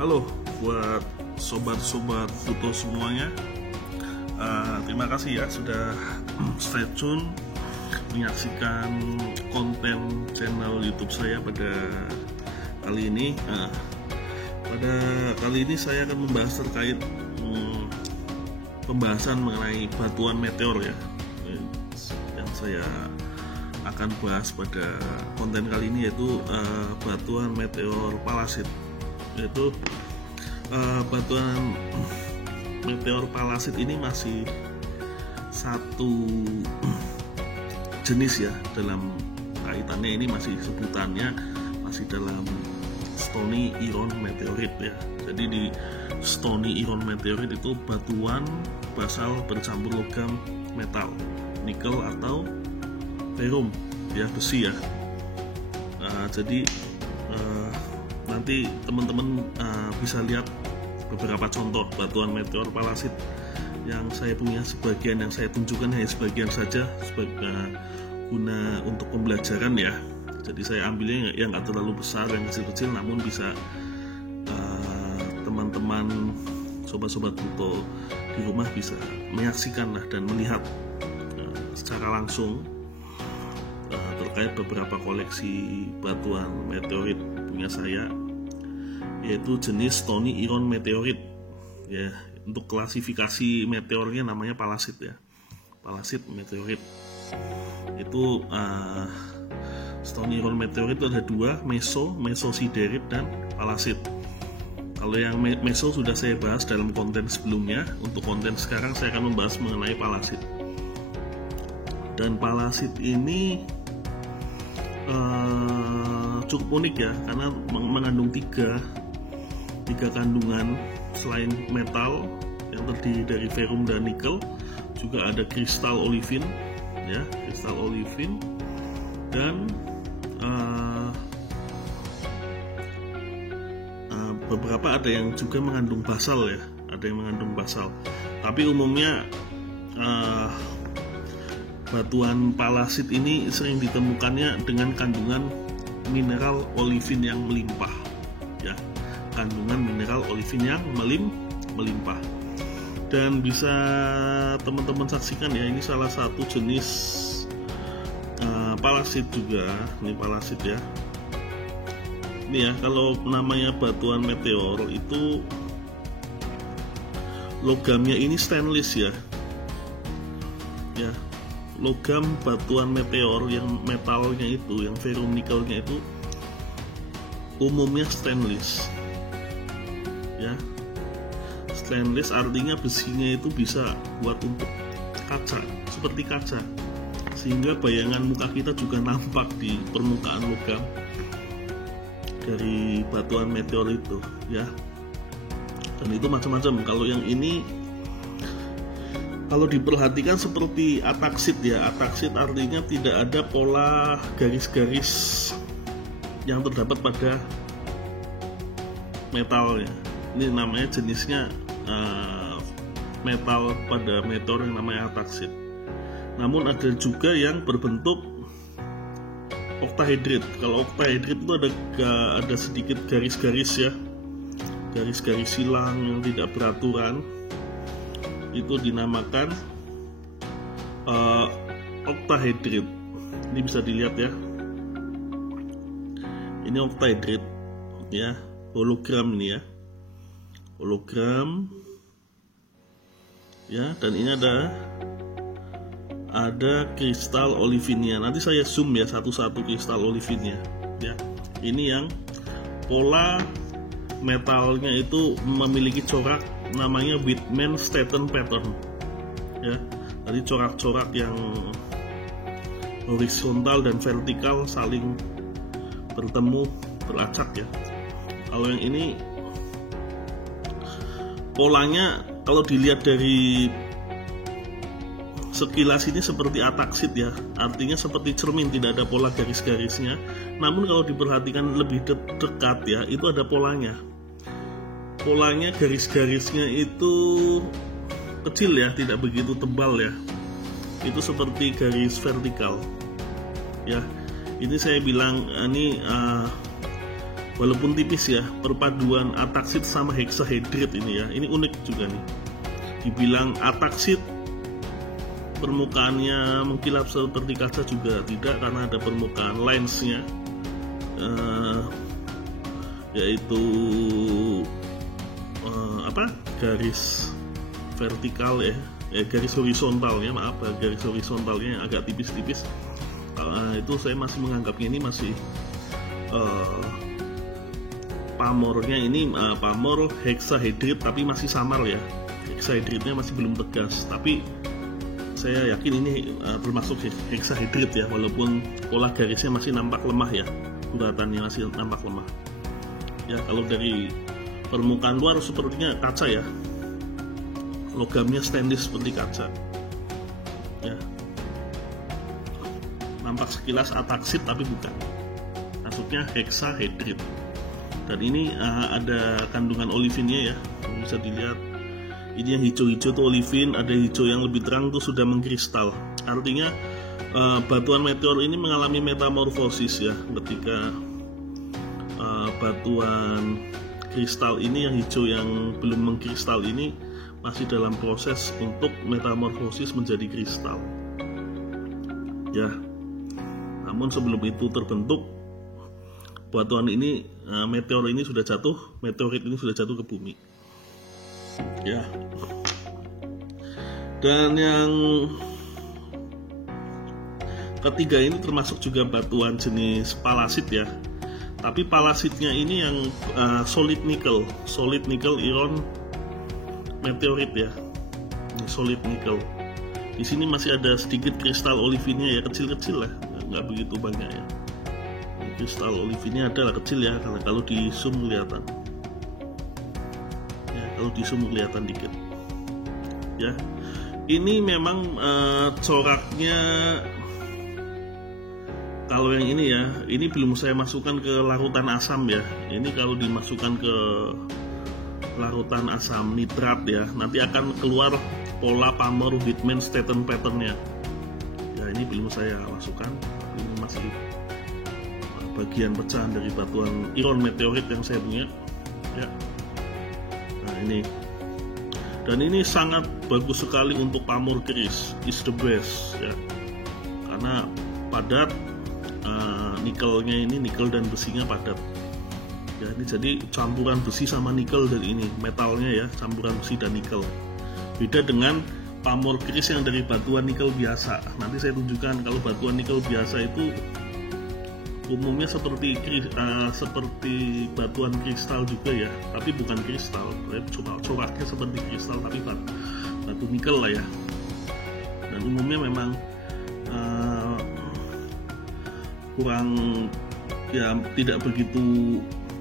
Halo buat sobat-sobat foto semuanya. Terima kasih ya sudah stay tune menyaksikan konten channel YouTube saya pada kali ini. Pada kali ini saya akan membahas terkait pembahasan mengenai batuan meteor ya, yang saya akan bahas pada konten kali ini, yaitu batuan meteor palasit. Yaitu batuan meteor palasit ini masih satu jenis ya, dalam kaitannya ini masih sebutannya masih dalam Stony Iron Meteorite ya. Jadi di Stony Iron Meteorite itu batuan basal bercampur logam metal, nikel atau ferrum ya, besi ya. Jadi nanti teman-teman bisa lihat beberapa contoh batuan meteor palasit yang saya punya. Sebagian yang saya tunjukkan hanya sebagian saja sebagai guna untuk pembelajaran ya. Jadi saya ambilnya yang nggak terlalu besar, yang kecil-kecil, namun bisa teman-teman sobat-sobat foto di rumah bisa menyaksikan lah dan melihat secara langsung terkait beberapa koleksi batuan meteorit punya saya, yaitu jenis Stony Iron Meteorite ya. Untuk klasifikasi meteornya namanya palasit ya, palasit meteorit. Itu Stony Iron Meteorite itu ada dua, mesosiderit dan palasit. Kalau yang meso sudah saya bahas dalam konten sebelumnya. Untuk konten sekarang saya akan membahas mengenai palasit. Dan palasit ini cukup unik ya, karena mengandung tiga kandungan. Selain metal yang terdiri dari ferrum dan nikel, juga ada kristal olivin ya, kristal olivin, dan beberapa ada yang juga mengandung basal ya, ada yang mengandung basal. Tapi umumnya batuan palasit ini sering ditemukannya dengan kandungan mineral olivin yang melimpah ya, kandungan mineral olivin yang melimpah. Dan bisa teman-teman saksikan ya, ini salah satu jenis palasit juga. Ini palasit ya. Ini ya, kalau namanya batuan meteor itu logamnya ini stainless ya. Ya, logam batuan meteor yang metalnya itu, yang ferrum nikelnya itu umumnya stainless ya. Stainless artinya besinya itu bisa buat untuk kaca, seperti kaca, sehingga bayangan muka kita juga nampak di permukaan logam dari batuan meteor itu ya. Dan itu macam-macam. Kalau yang ini, kalau diperhatikan seperti ataksit ya. Ataksit artinya tidak ada pola garis-garis yang terdapat pada metalnya. Ini namanya jenisnya metal pada meteor yang namanya ataksit. Namun ada juga yang berbentuk oktahedrit. Kalau oktahedrit itu ada sedikit garis-garis ya, garis-garis silang yang tidak beraturan. Itu dinamakan oktahedrit. Ini bisa dilihat ya, ini oktahedrit ya, hologram ini ya, hologram ya. Dan ini ada kristal olivinnya. Nanti saya zoom ya satu-satu kristal olivinnya ya. Ini yang pola metalnya itu memiliki corak namanya Whitman-Staten pattern ya. Jadi corak-corak yang horizontal dan vertikal saling bertemu, beracak ya. Kalau yang ini polanya kalau dilihat dari sekilas ini seperti ataksit ya, artinya seperti cermin, tidak ada pola garis-garisnya. Namun kalau diperhatikan lebih dekat ya, itu ada polanya. Polanya, garis-garisnya itu kecil ya, tidak begitu tebal ya. Itu seperti garis vertikal ya. Ini saya bilang ini walaupun tipis ya, perpaduan ataksit sama heksahedrit ini ya, ini unik juga nih. Dibilang ataksit, permukaannya mengkilap seperti kaca juga tidak, karena ada permukaan lensnya, yaitu garis vertikal ya, garis horizontalnya, garis horizontalnya yang agak tipis-tipis. Itu saya masih menganggapnya ini masih pamornya ini pamor heksahedrit, tapi masih samar ya, heksahedritnya masih belum tegas, tapi saya yakin ini termasuk heksahedrit ya, walaupun pola garisnya masih nampak lemah ya, bulatannya masih nampak lemah ya. Kalau dari permukaan luar sepertinya kaca ya, logamnya stainless seperti kaca ya, nampak sekilas ataksit tapi bukan, maksudnya heksahedrit. Dan ini ada kandungan olivinnya ya, bisa dilihat. Ini yang hijau-hijau tuh olivin, ada hijau yang lebih terang tuh sudah mengkristal. Artinya batuan meteor ini mengalami metamorfosis ya, ketika batuan kristal ini yang hijau yang belum mengkristal ini masih dalam proses untuk metamorfosis menjadi kristal ya. Namun sebelum itu terbentuk, batuan ini, meteor ini sudah jatuh, meteorit ini sudah jatuh ke bumi ya. Dan yang ketiga ini termasuk juga batuan jenis palasit ya, tapi palasitnya ini yang solid nickel iron meteorit ya. Ini solid nickel. Di sini masih ada sedikit kristal olivinnya ya, kecil-kecil lah, nggak begitu banyak ya. Kristal olivinnya adalah kecil ya, karena kalau di zoom kelihatan ya, kalau di zoom kelihatan dikit ya. Ini memang coraknya, kalau yang ini ya, ini belum saya masukkan ke larutan asam ya. Ini kalau dimasukkan ke larutan asam nitrat ya, nanti akan keluar pola pamor Whitman Staten patternnya ya. Ini belum saya masukkan, ini masih bagian pecahan dari batuan iron meteorit yang saya punya ya. Nah ini, dan ini sangat bagus sekali untuk pamor keris, is the best ya, karena padat, nikelnya ini, nikel dan besinya padat ya. Ini jadi campuran besi sama nikel dari ini, metalnya ya, campuran besi dan nikel. Beda dengan pamor keris yang dari batuan nikel biasa. Nanti saya tunjukkan, kalau batuan nikel biasa itu umumnya seperti batuan kristal juga ya, tapi bukan kristal, coraknya seperti kristal tapi batu nikel lah ya. Dan umumnya memang kurang ya, tidak begitu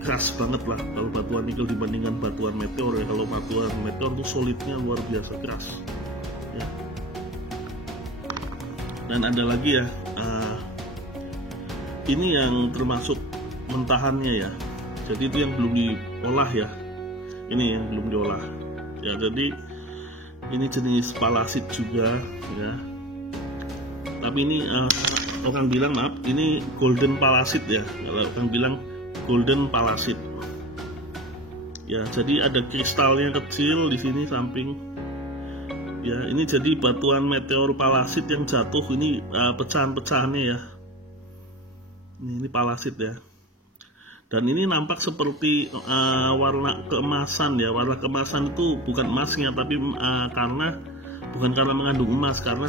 keras banget lah kalau batuan nikel dibandingkan batuan meteor ya. Kalau batuan meteor tuh solidnya luar biasa keras ya. Dan ada lagi ya, ini yang termasuk mentahannya ya, jadi itu yang belum diolah ya, ini yang belum diolah ya. Jadi ini jenis palasit juga ya, tapi ini orang bilang, maaf, ini golden palasit ya, kalau orang bilang golden palasit ya. Jadi ada kristalnya kecil di sini samping ya. Ini jadi batuan meteor palasit yang jatuh ini, pecahan-pecahannya ya. Ini palasit ya, dan ini nampak seperti warna keemasan ya. Warna keemasan itu bukan emasnya, tapi bukan karena mengandung emas, karena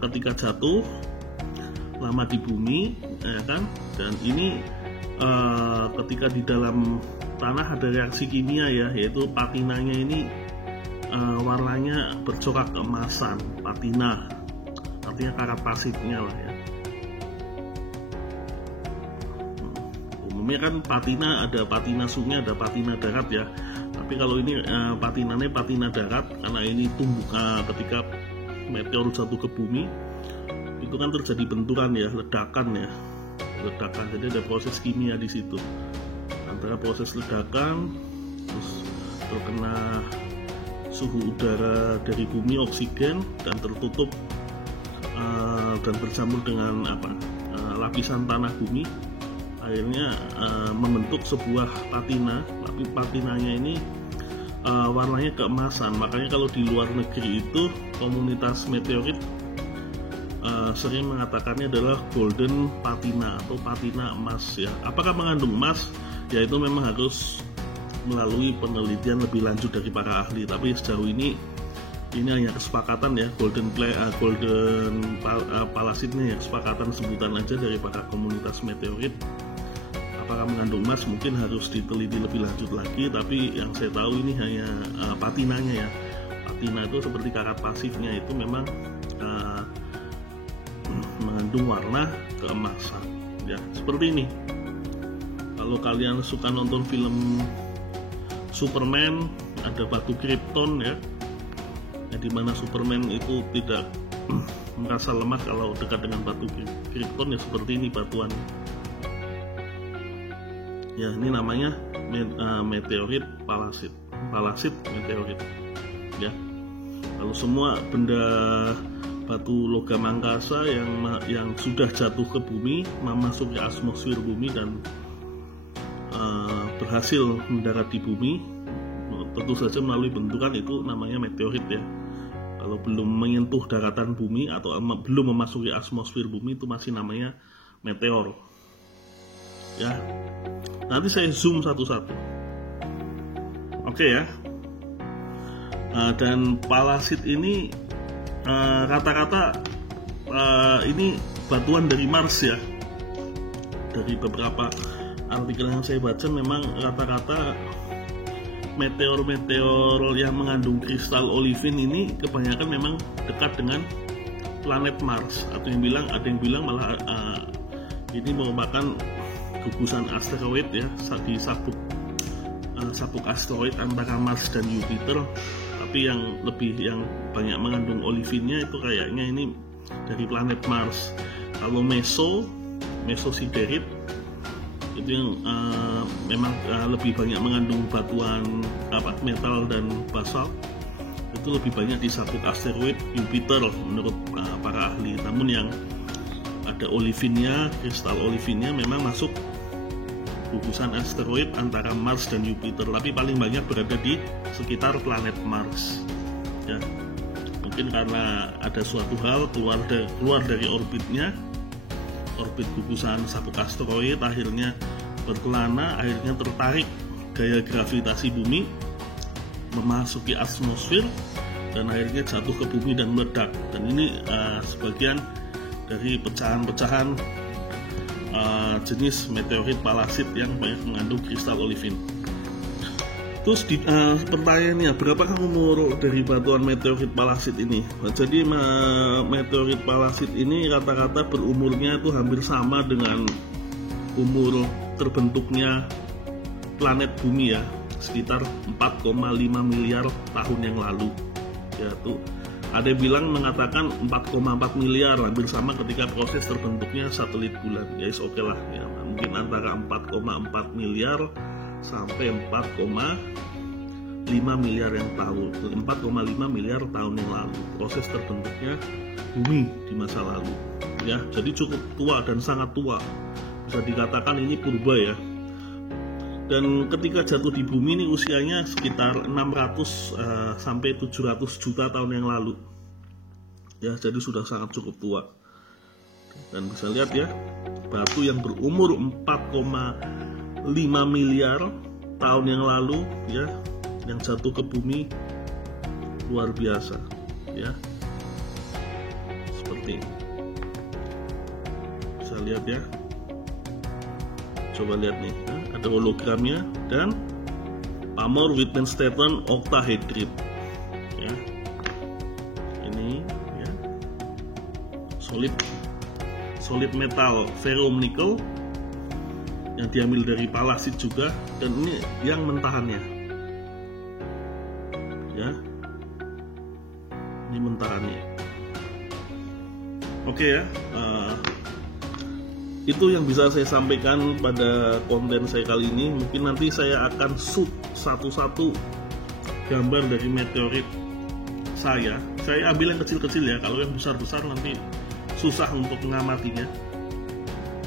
ketika jatuh lama di bumi ya kan, dan ini ketika di dalam tanah ada reaksi kimia ya, yaitu patinanya ini warnanya bercorak keemasan, patina, artinya karat pasitnya lah ya. Umumnya kan patina, ada patina sungai, ada patina darat ya. Tapi kalau ini patinanya patina darat, karena ini tumbuh ketika meteor jatuh ke bumi, itu kan terjadi benturan ya, ledakan. Jadi ada proses kimia di situ, antara proses ledakan, terus terkena suhu udara dari bumi, oksigen, dan tertutup dan bercampur dengan lapisan tanah bumi. akhirnya membentuk sebuah patina, tapi patinanya ini warnanya keemasan. Makanya kalau di luar negeri itu komunitas meteorit sering mengatakannya adalah golden patina atau patina emas ya. Apakah mengandung emas? Ya itu memang harus melalui penelitian lebih lanjut dari para ahli, tapi sejauh ini hanya kesepakatan ya, golden palasit ini ya kesepakatan sebutan aja dari para komunitas meteorit. Apakah mengandung emas mungkin harus diteliti lebih lanjut lagi, tapi yang saya tahu ini hanya patinanya ya. Patina itu seperti karat pasifnya itu memang mengandung warna keemasan ya, seperti ini. Kalau kalian suka nonton film Superman, ada batu Krypton ya, dimana Superman itu tidak merasa lemah kalau dekat dengan batu Krypton ya, seperti ini batuannya ya. Ini namanya meteorit palasit meteorit ya. Kalau semua benda batu logam angkasa yang sudah jatuh ke bumi, memasuki atmosfer bumi dan berhasil mendarat di bumi, tentu saja melalui bentukan itu namanya meteorit ya. Kalau belum menyentuh daratan bumi atau belum memasuki atmosfer bumi, itu masih namanya meteor ya. Nanti saya zoom satu-satu, oke ya. Dan palasit ini rata-rata ini batuan dari Mars ya. Dari beberapa artikel yang saya baca memang rata-rata meteor yang mengandung kristal olivin ini kebanyakan memang dekat dengan planet Mars, atau ada yang bilang malah ini merupakan gugusan asteroid ya, di sabuk asteroid antara Mars dan Jupiter. Tapi yang banyak mengandung olivinnya itu kayaknya ini dari planet Mars. Kalau mesosiderit itu yang memang lebih banyak mengandung batuan metal dan basalt, itu lebih banyak di sabuk asteroid Jupiter menurut para ahli. Namun yang ada olivinnya, kristal olivinnya memang masuk gugusan asteroid antara Mars dan Jupiter, tapi paling banyak berada di sekitar planet Mars ya. Mungkin karena ada suatu hal keluar dari orbit gugusan sabuk asteroid, akhirnya berkelana, akhirnya tertarik gaya gravitasi bumi, memasuki atmosfer, dan akhirnya jatuh ke bumi dan meledak. Dan ini sebagian dari pecahan-pecahan jenis meteorit palasit yang banyak mengandung kristal olivin. Terus pertanyaannya, berapakah umur dari batuan meteorit palasit ini? Jadi meteorit palasit ini rata-rata berumurnya itu hampir sama dengan umur terbentuknya planet bumi ya, sekitar 4,5 miliar tahun yang lalu ya. Tuh ada yang bilang mengatakan 4,4 miliar, hampir sama ketika proses terbentuknya satelit bulan ya. Oke lah ya, mungkin antara 4,4 miliar sampai 4,5 miliar yang tahun, 4,5 miliar tahun yang lalu proses terbentuknya bumi di masa lalu ya. Jadi cukup tua dan sangat tua, bisa dikatakan ini purba ya. Dan ketika jatuh di bumi ini usianya sekitar 600 sampai 700 juta tahun yang lalu ya. Jadi sudah sangat cukup tua. Dan bisa lihat ya, batu yang berumur 4,5 miliar tahun yang lalu ya, yang jatuh ke bumi, luar biasa ya. Seperti ini, bisa lihat ya. Coba lihat nih, ada hologramnya dan pamor Wittgenstein octahedrid ya. Ini ya, solid metal ferrum nickel yang diambil dari palasit juga, dan ini yang mentahannya ya, ini mentahannya. Oke ya, itu yang bisa saya sampaikan pada konten saya kali ini. Mungkin nanti saya akan shoot satu-satu gambar dari meteorit saya ambil yang kecil-kecil ya, kalau yang besar-besar nanti susah untuk mengamatinya.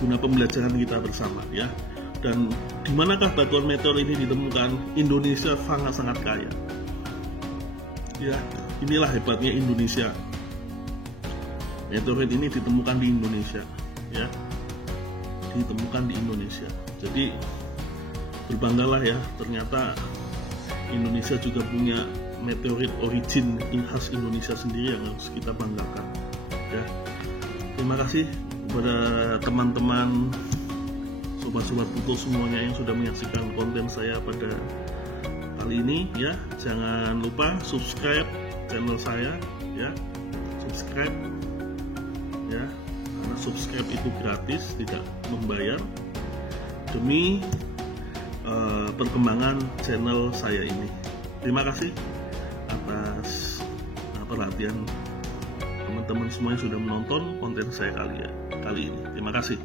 guna pembelajaran kita bersama ya. Dan di manakah batuan meteor ini ditemukan? Indonesia sangat-sangat kaya. Ya, inilah hebatnya Indonesia. Meteorit ini ditemukan di Indonesia, ya. Ditemukan di Indonesia. Jadi berbanggalah ya, ternyata Indonesia juga punya meteorit origin khas Indonesia sendiri yang harus kita banggakan. Ya. Terima kasih kepada teman-teman sobat-sobat Pluto semuanya yang sudah menyaksikan konten saya pada kali ini ya. Jangan lupa subscribe channel saya ya. Subscribe ya. Karena subscribe itu gratis, tidak membayar, demi perkembangan channel saya ini. Terima kasih atas perhatian teman-teman semua yang sudah menonton konten saya kali ini. Terima kasih.